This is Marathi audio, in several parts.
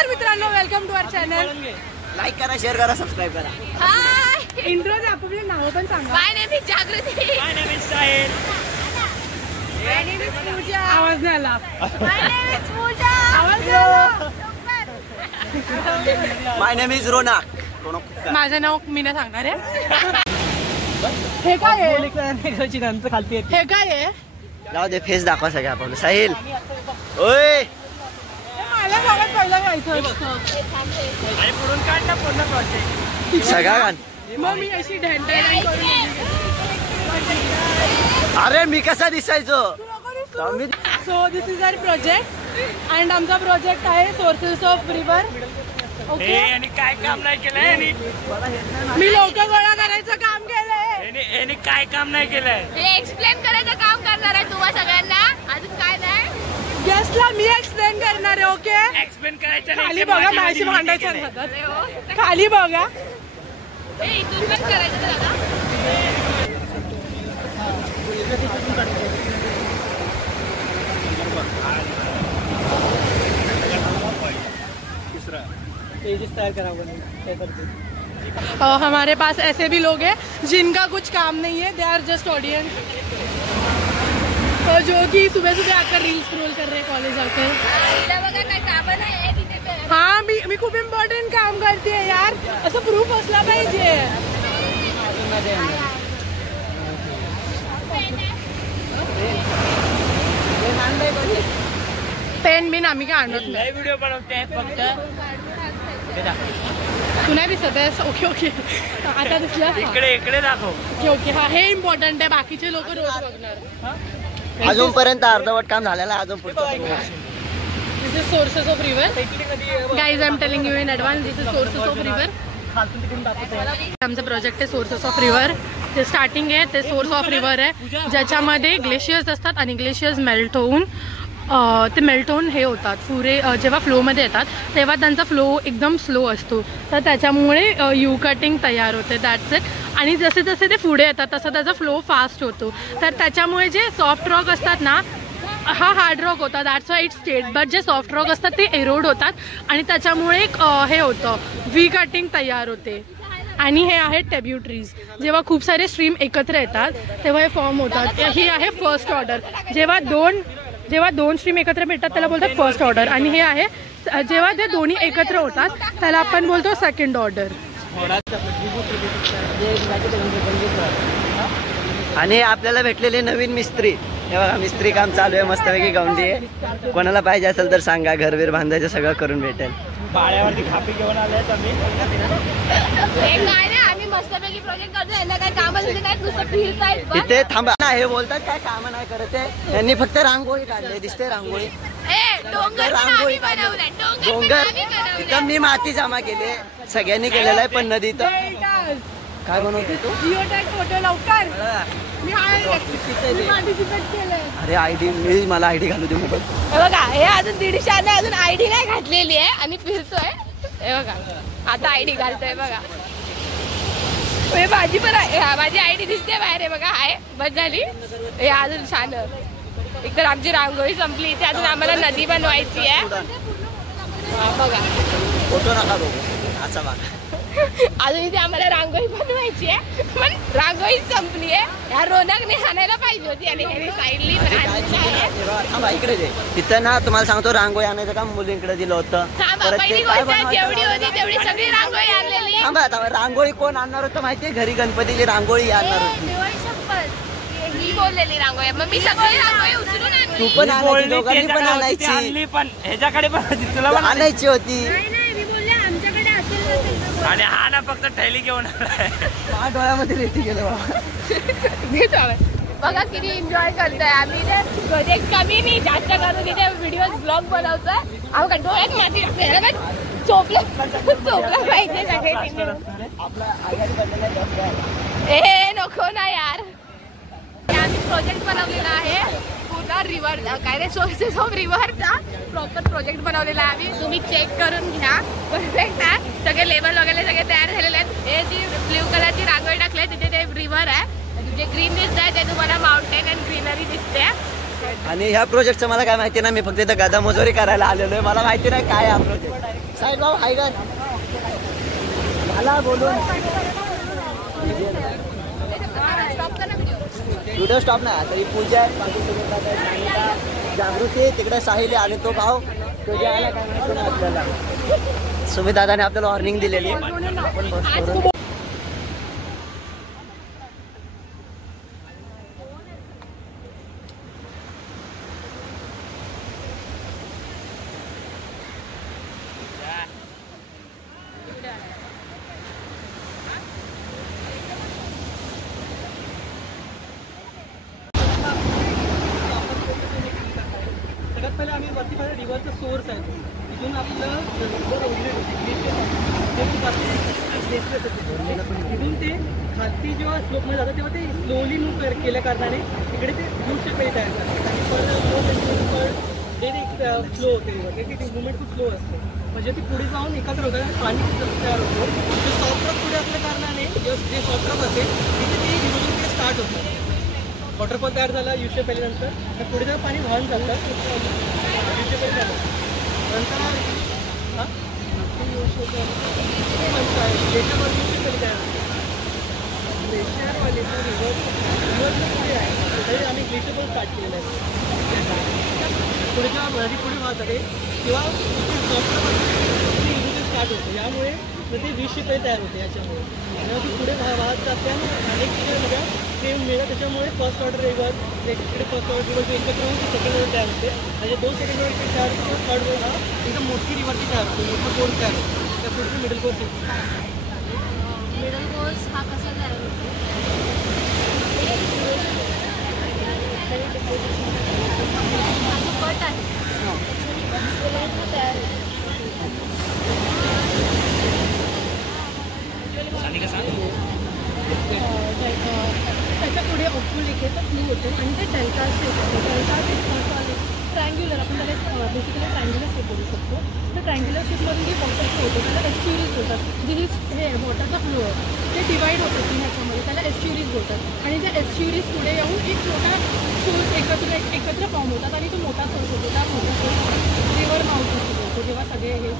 नमस्कार मित्रांनो, welcome to our channel. Like करा, शेअर करा, सबस्क्राईब करा. हाय, इंट्रो दे, आपले नाव पण सांगा. My name is Jagruti. My name is Sahil. My name is Pooja. आवाज नाही आला. My name is Pooja. आवाज आला. My name is Ronak. माझं नाव मीना सांगणार आहे. हे काय आहे? हे काय आहे? जाऊ दे, फेस दाखवा सगळ्या आपण. साहिल ओय, मला सगळ्यात पहिलं घ्यायचं असतं. आणि पुढून काढ ना पूर्ण प्रोजेक्ट सगळा गाण. मग मी अशी ढेंढेढें करून. अरे मी कसा दिसायचो? So this is our project and आमचा प्रोजेक्ट आहे सोर्सेस ऑफ रिव्हर. ओके, आणि काय काम नाही केलंय मी लोक गोळा करायचं काम केलंय. आणि काय काम नाही केलंय. हे एक्सप्लेन करायचं काम करणार आहे तुम्हा सगळ्यांना. अजून काय नाही, गेस्टला मी एक्सप्लेन करणार आहे. ओके, एक्सप्लेन करायचं. खाली बघा, माझी भांडायचं नाही. खाली बघा. हे इथून पण करायचं दादा. हमारे पास ऐसे भी लोग हैं जिनका कुछ काम नहीं है, दे आर जस्ट ऑडियंस, जो कि सुबह सुबह आकर रील स्क्रॉल कर रहे हैं कॉलेज आकर. बघा काय काम नाही तिथे. हाँ, मी खूप इम्पॉर्टंट काम करते है यार, असं प्रूफ असला पाहिजे. पेन बिन आम्ही काय आणत नाही. व्हिडिओ बनवते फक्त. तू नाही दिसत आहेस? ओके ओके, आता दिसलं. इकडे दाखव. ओके ओके, हा हे इम्पॉर्टंट आहे, बाकीचे लोक रोज बघणार. अजूनपर्यंत अर्धवट काम झालेलं आहे, अजून पुढचं. This is sources of river. Guys, I am telling you in advance, this is sources of river. आमचा प्रोजेक्ट आहे सोर्सेस ऑफ रिव्हर. ते स्टार्टिंग आहे, ते सोर्स ऑफ रिव्हर आहे, ज्याच्यामध्ये ग्लेशियर्स असतात आणि ग्लेशियर्स मेल्ट होऊन हे होतात. पुरे जेव्हा फ्लोमध्ये येतात तेव्हा त्यांचा फ्लो एकदम स्लो असतो, तर त्याच्यामुळे यू कटिंग तयार होते. That's it. आणि जसे जसे ते पुढे येतात तसं त्याचा फ्लो फास्ट होतो, तर त्याच्यामुळे जे सॉफ्ट रॉक असतात ना, हा हार्ड रॉक होता, that's why it state. But जे सॉफ्ट रॉक असतात ते एरोड होतात आणि त्याच्यामुळे हे होतं, व्ही कटिंग तयार होते. आणि हे आहेत ट्रिब्युटरीज. जेव्हा खूप सारे स्ट्रीम एकत्र येतात तेव्हा हे फॉर्म होतात. ही आहे फर्स्ट ऑर्डर. जेव्हा दोन स्ट्रीम एकत्र भेटतात त्याला बोलतात फर्स्ट ऑर्डर. आणि हे आहे जेव्हा ते दोन्ही एकत्र होतात त्याला आपण बोलतो सेकंड ऑर्डर. आणि आपल्याला भेटलेले नवीन मिस्त्री, हे बघा, मिस्त्री काम चालू आहे, मस्तपैकी गौंडी आहे. कोणाला पाहिजे असेल तर सांगा, घरवीर बांधायचं सगळं करून भेटेल. पाळ्यावरती खापी घेऊन आले आम्ही. काय नाही, आम्ही मस्तपैकी प्रोजेक्ट करतो. यांना काय काम नाही, नुसतं फिरतायत. तिथे थांबा ना, हे बोलतात काय काम नाही करत आहे. यांनी फक्त रांगोळी काढली, दिसते रांगोळी. रांगोळी डोंगर तिथं मी माती जमा केली, सगळ्यांनी केलेलं आहे. पण नदी तर काय बनवते तू? जिओ टॅग फोटो लवकर. अरे आयडी, मला आयडी घालू दे मोबाईल. हे बघा, हे अजून 150 अजून आयडी नाही घातलेली आहे आणि फिरतोय. हे बघा, आता आयडी घालतोय बघा. माझी पण माझी आयडी दिसते बाहेर. आहे बघा, आहे बस झाली. हे अजून छान. एकतर आमची रांगोळी संपली, इथे अजून आम्हाला नदी बनवायची आहे. बघा, फोटो नका बघू, असा बघा. अजून इथे आम्हाला रांगोळी बनवायची आहे, पण रांगोळी संपली आहे. या रोनकने आणायला पाहिजे होती आणि साईडली इकडे तिथं ना, तुम्हाला सांगतो, रांगोळी आणायचं काम मुलींकडे दिलं होतं. जेवढी होती तेवढी सगळी रांगोळी आणलेली. थांबा, रांगोळी कोण आणणार होतं माहितीये? घरी गणपतीची रांगोळी आणणार होती. मी बोललेली रांगोळी, मग मी सगळी रांगोळी उचलून आणली. तू पण आणायची, दोघांनी पण आणायची. पण ह्याच्याकडे पण तुला पण आणायची होती. आणि हा ना फक्त थैली घेऊन माझ्या डोळ्यामध्ये रेती गेलं बाबा. बघा किती एन्जॉय करतोय आम्ही. ते प्रोजेक्ट कमी नाही, जास्त करून तिथे व्हिडिओ ब्लॉग बनवतोय. आम्ही डोळ्यात माती चोपलं पाहिजे सगळे. ए नको ना यार. आम्ही प्रोजेक्ट बनवलेला आहे पूर्ण रिव्हर, काय रे, सोर्सेस ऑफ रिव्हरचा प्रॉपर प्रोजेक्ट बनवलेला आहे आम्ही. तुम्ही चेक करून घ्या, परफेक्ट आहे. सगळे लेबल वगैरे सगळे तयार झालेले आहेत. हे जी ब्ल्यू कलरची रांगोळी टाकली आहे तिथे ते रिव्हर आहे. जे ग्रीन दिसत आहे ते तुम्हाला माउंटेन अँड ग्रीनरी दिसते. आणि ह्या प्रोजेक्टचं मला काय माहिती नाही, मी फक्त इथं गदा मजुरी करायला आलेलो आहे. मला माहिती नाही काय हा प्रोजेक्ट. साईड भाऊ हाय का मला बोलून व्हिडिओ स्टॉप नाही तरी पूजा आहे बाकी सगळं जागृती तिकडे साहिल आणि तो भाऊ तो जे आला काय माहिती नाही आपल्याला सुमित दादाने आपल्याला वॉर्निंग दिलेली आपण बस पहिले आम्ही वरती पाहिजे रिव्हरचा सोर्स आहे तिथून आपलं तिथून ते खालती जेव्हा स्लोपमध्ये जातं तेव्हा ते स्लोली मूव्ह केल्या कारणाने तिकडे ते ब्यूटचे पेज तयार करतात आणि एक फ्लो होते रिव्हर मुवमेंट खूप स्लो असते म्हणजे ती पुढे जाऊन एकत्र होतात आणि पाणी तयार होतं ते सॉफ्टरॉक पुढे असल्या कारणाने जे सॉफ्टरॉक असेल तिथे ते रिव्हर स्टार्ट होतं वॉटरफॉल तयार झाला युशेप पेल्यानंतर तर पुढे जेव्हा पाणी वाहून जातं युशेप पेल झालं नंतर हां ग्लेशियरवर युशेप पेल तयार ग्लेशियरवाले रिव्हर पुढे आहे तरी आम्ही ग्लेशियर पण स्टार्ट केलेलं आहे पुढे जेव्हा नदी पुढे वाहत आहे तेव्हा स्टार्ट होतं यामुळे ते विषय पेल तयार होते याच्यामुळे जेव्हा ती पुढे वाहत जाते आणि अनेक ठिकाणी ते मिळतं त्याच्यामुळे फर्स्ट ऑर्डर रिव्हर इकडे फर्स्ट ऑर्डर रिव्हर एकत्र होऊन सेकंड ऑर्डर तयार होते म्हणजे दोन सेकंड ऑर्डर तयार होते थर्ड ऑर्डर हा एकदम मोठी रिव्हरची तयार होते मोठा कोर्स तयार होतो त्या पुढचे मिडल कोर्स मिडल कोर्स हा कसा तयार होतो पट आहे तयार त्याच्या पुढे ऑफूल एक येतं फ्लू होतो आणि ते डेल्टा शेप होतं डेल्टा शेप ट्रायंग्युलर आपण त्याला बेसिकली ट्रायंग्युलर शेप बोलू शकतो तर ट्रायंग्युलर शेपमधून जे वॉटर फ्लो होतो त्याला एस्च्युरीज बोलतात जे हे वॉटरचा फ्लो आहे ते डिवाईड होतं तीन ह्याच्यामध्ये त्याला एस्च्युरीज बोलतात आणि त्या एस्च्युरीज पुढे येऊन एक मोठा सोर्स एकत्र फॉर्म होतात आणि तो मोठा सोर्स होतो त्या मोठा सोर्स रिव्हर माउथ असतो बोलतो जेव्हा सगळे हे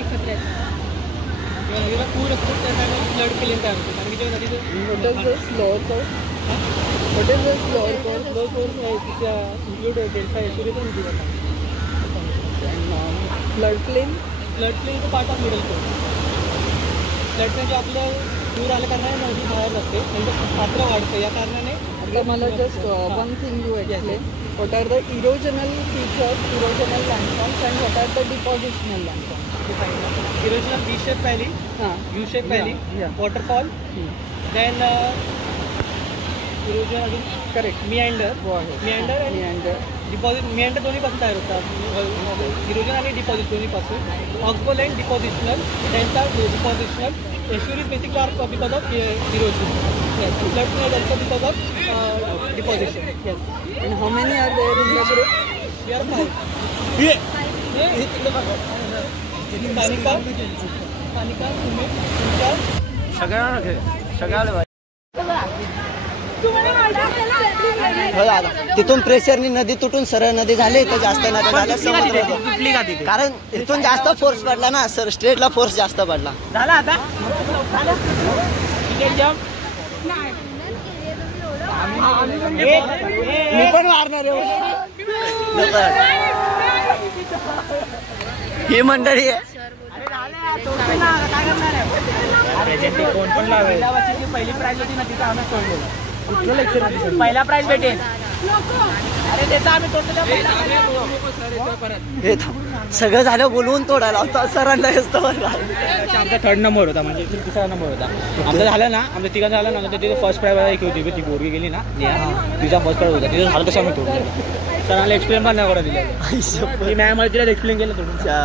एकत्र येतात जेव्हा नदीला पूर असतो त्या टायमाला फ्लड प्लेन तयार होतो कारण की जेव्हा नदीचं स्लोअर कोर्स स्लो कोर्स आहे तिच्या इन्क्लूड डेल्टा एस्च्युरी पण flood plain is part of middle course flood plain जे आपलं पूर आल्या कारणाने नदी बाहेर जाते नंतर पात्र वाढतं या कारणाने आता मला just one thing you explain what are the erosional features, erosional landforms and what are the depositional landforms? Erosional V shape पहिली, U shape पहिली, waterfall, then erosion अजून correct meander and deposit meander दोन्ही पासून तयार होतात erosion आणि deposit दोन्ही पासून oxbow and depositional delta depositional estuaries basically are because of erosion yes flood is also because of deposition yes and how many are there in the group? we are 5 Kanika सगळ्या तिथून प्रेशरनी नदी तुटून सरळ नदी झाली तर जास्त नदी झाल्या समुद्र कारण इथून जास्त फोर्स पडला ना सर स्ट्रेटला फोर्स जास्त पडला झाला आता मी पण मारणार ही मंडळी आहे कोण पण लावेल पहिली प्राइज होती ना तिथं आम्ही सोडलेलं पहिला प्राइज भेटेल अरे त्याचा आम्ही हे सगळं झालं बोलवून तोडायला होता सरांना आमचा थर्ड नंबर होता म्हणजे तिसरा नंबर होता आमचं झालं ना आमचं तिघांचं झालं ना तर तिथं फर्स्ट प्राइज एक होती ती बोरगी गेली ना तिचा फर्स्ट प्राइज होता तिथं झालं तसं आम्ही तोडलं सरांना एक्सप्लेन पण नाही करा दिलं मॅम मला तिला एक्सप्लेन केलं तुमच्या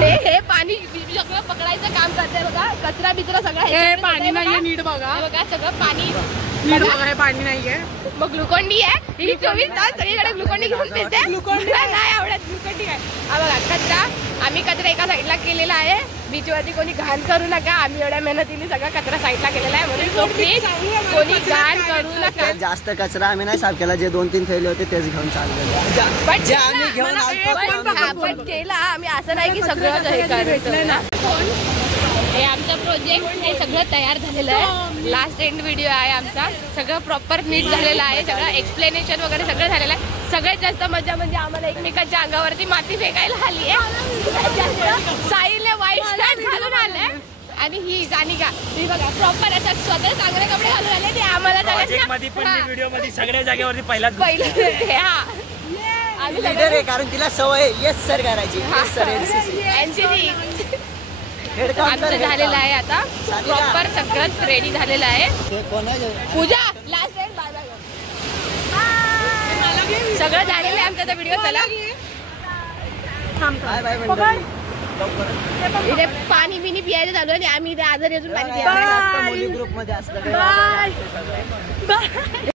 हे पाणी सगळं पकडायचं काम करते बघा कचरा बिचरा सगळं पाणी नाहीये नीट बघा बघा सगळं पाणी नीट बघा हे पाणी नाहीये मग ग्लुकोंडी आहे ही 24 तास सगळीकडे ग्लुकोंडी घेऊन फिरते ग्लुकोंडी नाही आवडत ग्लुकोंडी काय हा बघा कचरा आम्ही कचरा एका साईडला केलेला आहे. बीचवरती कोणी घाण करू नका. आम्ही एवढ्या मेहनतीने सगळा कचरा साईडला केलेला आहे म्हणून तो प्लीज कोणी घाण करू नका. जास्त कचरा आम्ही नाही साफ केला. जे 2-3 थैले होते तेच घेऊन चालले. पण जे आम्ही घेऊन आपण केला. आम्ही असं नाही की सगळं हे करायचं ना. हे आमचं प्रोजेक्ट हे सगळं तयार झालेलं आहे. लास्ट एंड व्हिडिओ आहे आमचा. सगळं प्रॉपर नीट झालेलं आहे. सगळं एक्सप्लेनेशन वगैरे सगळं झालेलं आहे. सगळ्यात जास्त मजा म्हणजे आम्हाला एकमेकांच्या अंगावरती माती फेकायला आली आहे. साहिलने वाईट शर्ट घालून आलाय आणि ही गानिका ही बघा प्रॉपर असं स्वतः चांगले कपडे घालून आले. ते आम्हाला व्हिडिओ मध्ये सगळ्या जागेवरती पहिला कारण तिला सवय येस सर करायची. आमचं झालेलं आहे आता. प्रॉपर सगळंच रेडी झालेलं आहे. पूजा लास्ट एंड बाय बाय सगळं झालेलं आहे आमचा व्हिडिओ. चला इथे पाणी बिनी पियायचं चालू आहे. आम्ही इथे आजारी अजून पाणी पियायचं. ग्रुप मध्ये असलं